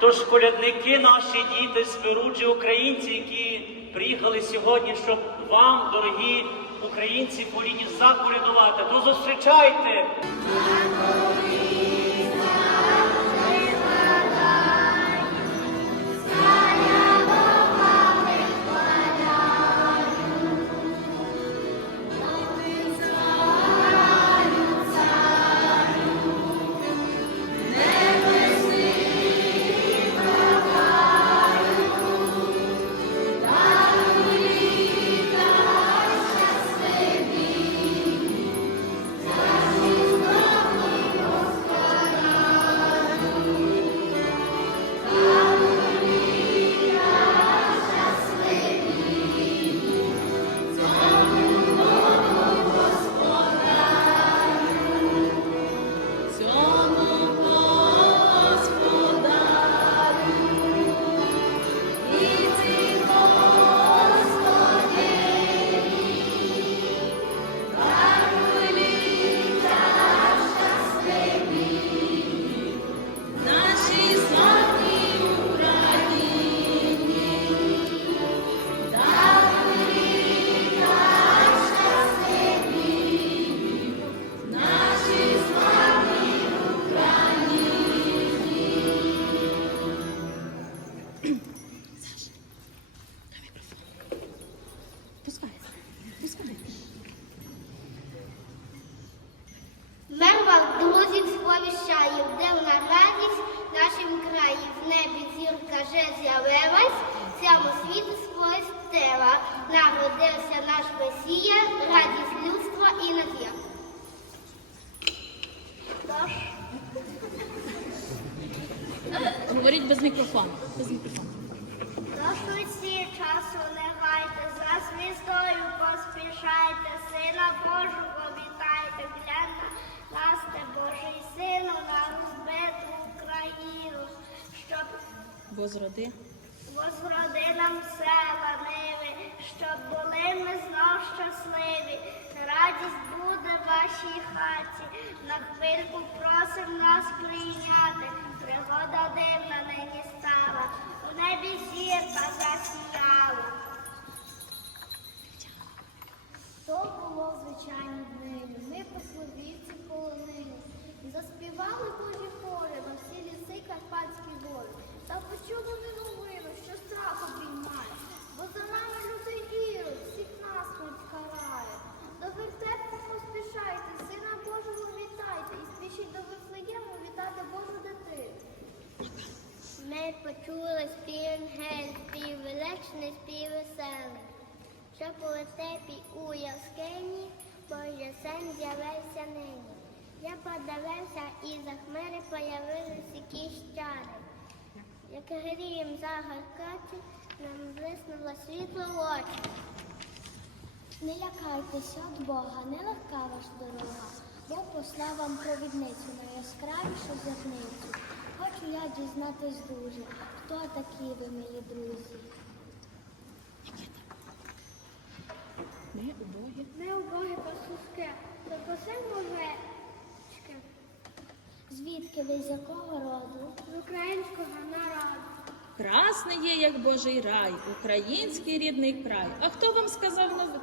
Тож колядники, наші діти, споруджі українці, які приїхали сьогодні, щоб вам, дорогі українці, по лінії заколядувати, то зустрічайте. Щоб Возроди. Возроди нам села ниви, щоб були ми знов щасливі. Радість буде в вашій хаті. На хвильку просим нас прийняти. Пригода дивна нині стала. У небі зірка засіяла. То було звичайно днини. Ми по словівці полонини. Заспівали Божі хори всі гори. Та почули ми новину, що страх обіймає, бо за нами лютий ірод, всіх нас хоч карає. До вертепу поспішайте, сина Божого вітайте, і спішіть до Вифлеєму вітати Божу дитину. Ми почули спів гель, спів величний, спів веселий. Що по степі у яскині, Божий син з'явився нині. Я подивився, і за хмари появились якісь чари. Як грім загаркати, нам блиснуло світло в очі. Не лякайтеся від Бога, не легка ваша дорога. Бог послав вам провідницю на яскравішу зірницю. Хочу я дізнатись дуже, хто такі ви, мої друзі. Ми убогі. Ми убогі пасуски, Звідки ви з якого роду? З українського народу. Красний є, як Божий рай, український рідний край. А хто вам сказав нове?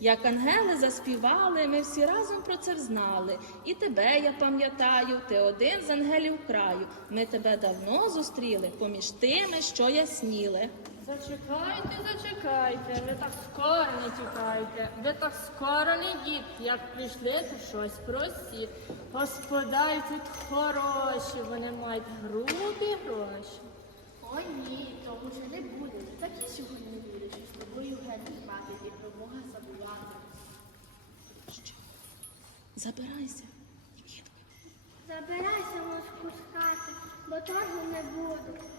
Як ангели заспівали, ми всі разом про це взнали. І тебе я пам'ятаю, ти один з ангелів краю. Ми тебе давно зустріли, поміж тими, що ясніли. Зачекайте, зачекайте, ви так скоро не тікайте, ви так скоро не йдіть, як прийшли, то щось просіть. Господарі тут хороші, вони мають грубі гроші. О, ні, того вже не буде. Так і сьогодні буде, що з тобою геть мати і про Бога забувати. Що? Забирайся. Забирайся мошку з хати, бо торгу не буду.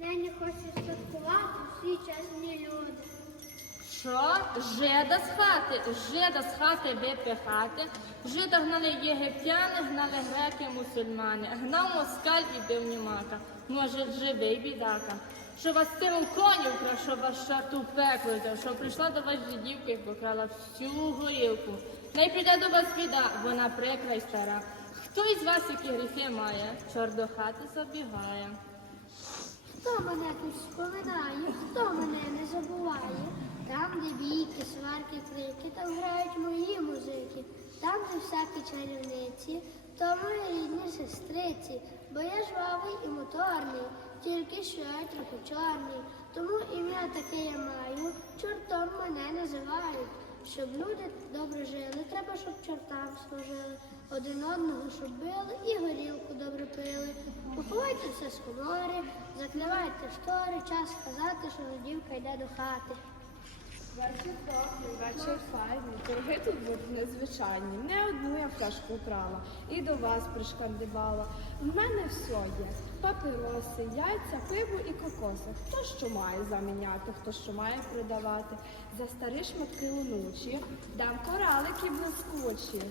Нині хочу святкувати всі чесні люди. Що? Жида з хати, жида з хати випихати. Жида гнали єгиптяни, гнали греки, мусульмани. Гнав москаль і бив німака. Може, живий бідака. Що вас цим коню вкрав, що вас шарту пекло що прийшла до вас жидівка і покрала всю горілку. Не прийде до вас біда, вона прикра й стара. Хто із вас які гріхи має, чор до хати забігає. Хто мене тут споминає, хто мене не забуває? Там, де бійки, сварки, крики, там грають мої музики, там, де всякі чарівниці, то мої рідні сестриці, бо я жвавий і моторний, тільки що я трохи чорний. Тому ім'я таке я маю, чортом мене називають. Щоб люди добре жили, треба, щоб чортам служили, один одного, щоб били і горілку добре пили. Поховайте все з комори, закривайте штори, час сказати, що родівка йде до хати. Вечір добрий, вечір файний. Торги тут будуть незвичайні. Не одну я фляжку крала і до вас пришкандибала. В мене все є. Папіроси, яйця, пиво і кокоси. Хто що має заміняти, хто що має придавати. За старі шматки лунучі дам коралики блискучі.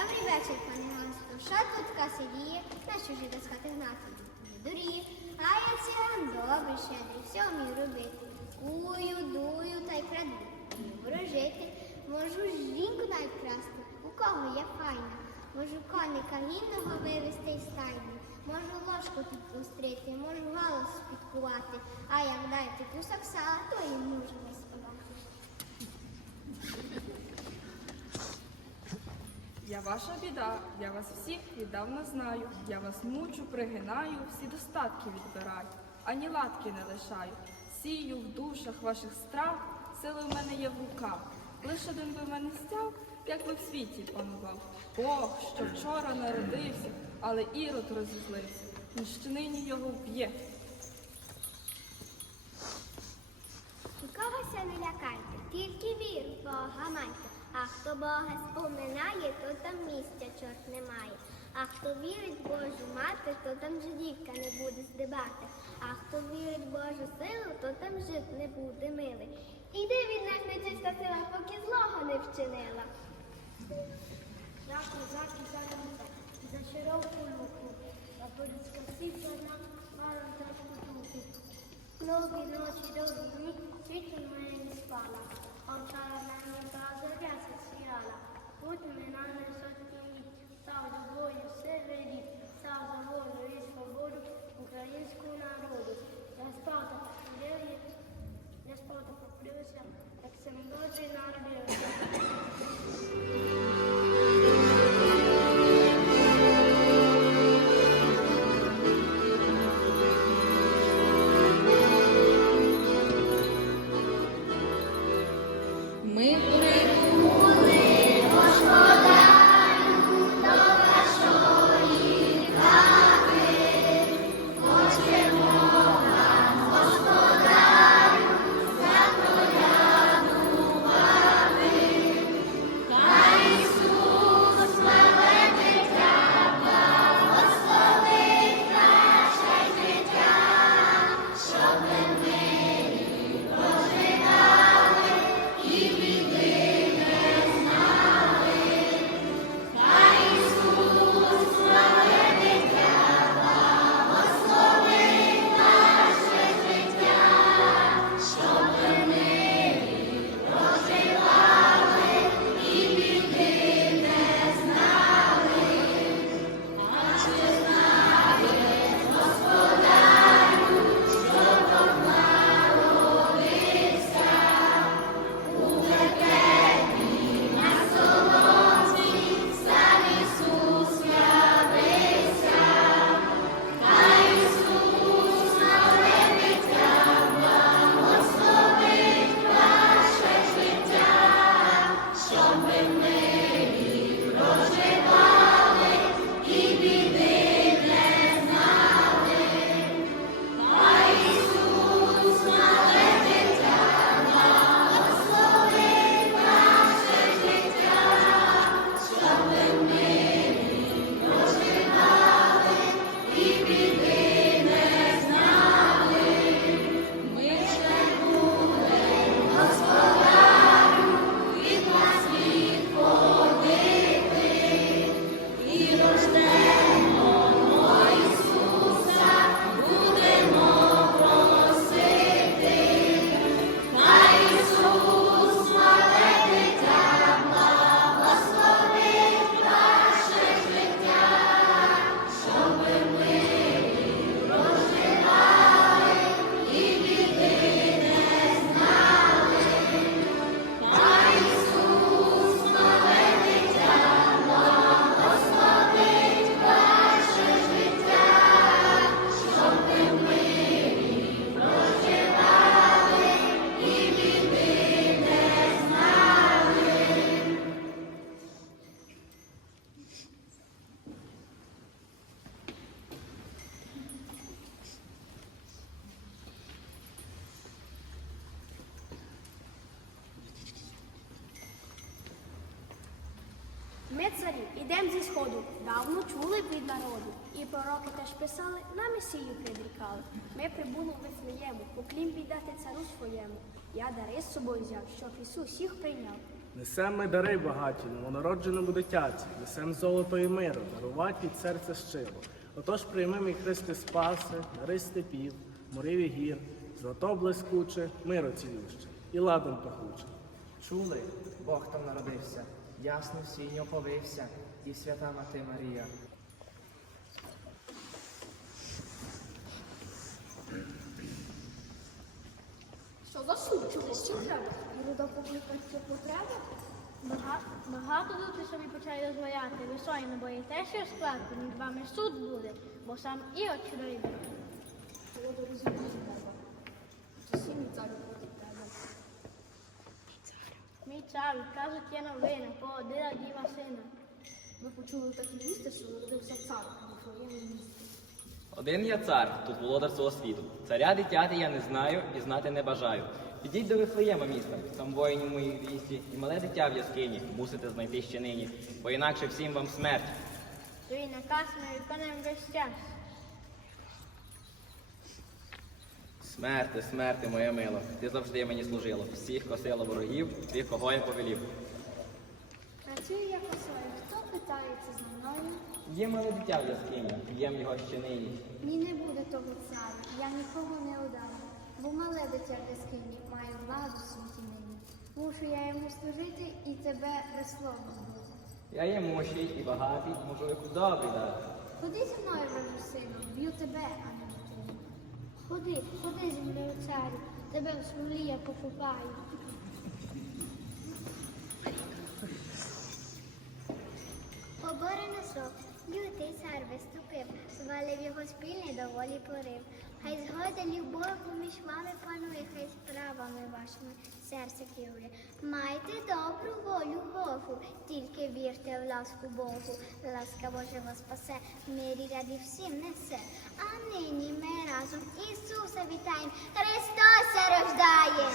Добрий вечір, пане Ганство. Що тут касидіє? На ж до схати гнати? Не дурі. А я цілим добрий, щедрий, все вмію робити. Кую, дую та й краду. Вмію ворожити. Можу жінку навіть красти. У кого є файна? Можу коника гінного вивести із стайні. Можу ложку тут пустрити, можу голос підкувати. А як дайте кусок сала, то і можу Я ваша біда, я вас всіх віддавна знаю. Я вас мучу, пригинаю, всі достатки відбираю, ані латки не лишаю. Сію в душах ваших страх, сили в мене є в руках. Лиш один би мене стяг, як би в світі панував. Бог, що вчора народився, але ірод розізлився, він ще нині його вб'є. Нікогося не лякайте, тільки віру в Бога майте. А хто Бога споминає, то там місця чорт немає. А хто вірить Божу мати, то там жидівка не буде здибати. А хто вірить Божу силу, то там жит не буде милий. Іди від нас нечиста сила, поки злого не вчинила. Заки, заки, заки, за широку руку, а поліцька сіця нам мала тачку туки. Довгі ночі, довгі дні, світло мене не спала. Засіяла. Мене не сотні, став за бою севері, став за волю і свободу українського народу. Я спав так, я спав так, як сам Божий народився. Царі, ідем зі сходу, давно чули від народу. І пророки теж писали, на Месію предрікали. Ми прибули в Вифлеєму, поклін віддати цару своєму. Я дари з собою взяв, щоб Ісус всіх прийняв. Несем ми дари багаті, новонародженому дитяці, несем золото і миру, дарувати від серця щиро. Отож прийми мій Христе спаси, дари степів, морів і гір, злато блискуче, миро цілюще, і ладом пахуче. Чули, Бог там народився, ясно сінь оповився, і свята мати Марія. Що за суд? Чого ще треба? Ірода покликати це потреба? Багато, багато тут ви собі почали дозволяти. Ви що, і не боїтеся, що складку? Між вами суд буде, бо сам Ірод чудовий. Мій царю, кажуть, є новина, породила діва сина. Ми почули такі місце, що народився цар у своєму місті. Один я цар, тут володар свого світу. Царя дитяти я не знаю і знати не бажаю. Підіть до Вифлеєма міста, там воїнів моїх вісті, і мале дитя в яскині мусите знайти ще нині, бо інакше всім вам смерть. Твій наказ ми виконуємо весь час. Смерти, смерти, моя мила, ти завжди мені служила. Всіх косила ворогів, тих, кого я повелів. Працюю я косою. Хто питається зі мною? Є мале дитя в яскині, б'єм його ще нині. Ні, не буде того царя. Я нікого не удам. Бо мале дитя в яскині має владу світі нині. Мушу я йому служити і тебе безсловно бути. Я є мощий і багатий, можу яку добрий дати. Ходи зі мною, сину, б'ю тебе, а не. Ходи, ходи зі мною, царю, тебе в смолі я покупаю. Поборений носок, лютий цар виступив, звалив його спільний доволі порив. Хай згода любов між вами панує, хай справами вашими серце керує. Майте добру волю Богу, тільки вірте в ласку Богу. Ласка Божа вас спасе, в мирі раді всім несе. А нині ми разом Ісуса вітаємо, Христос рождає!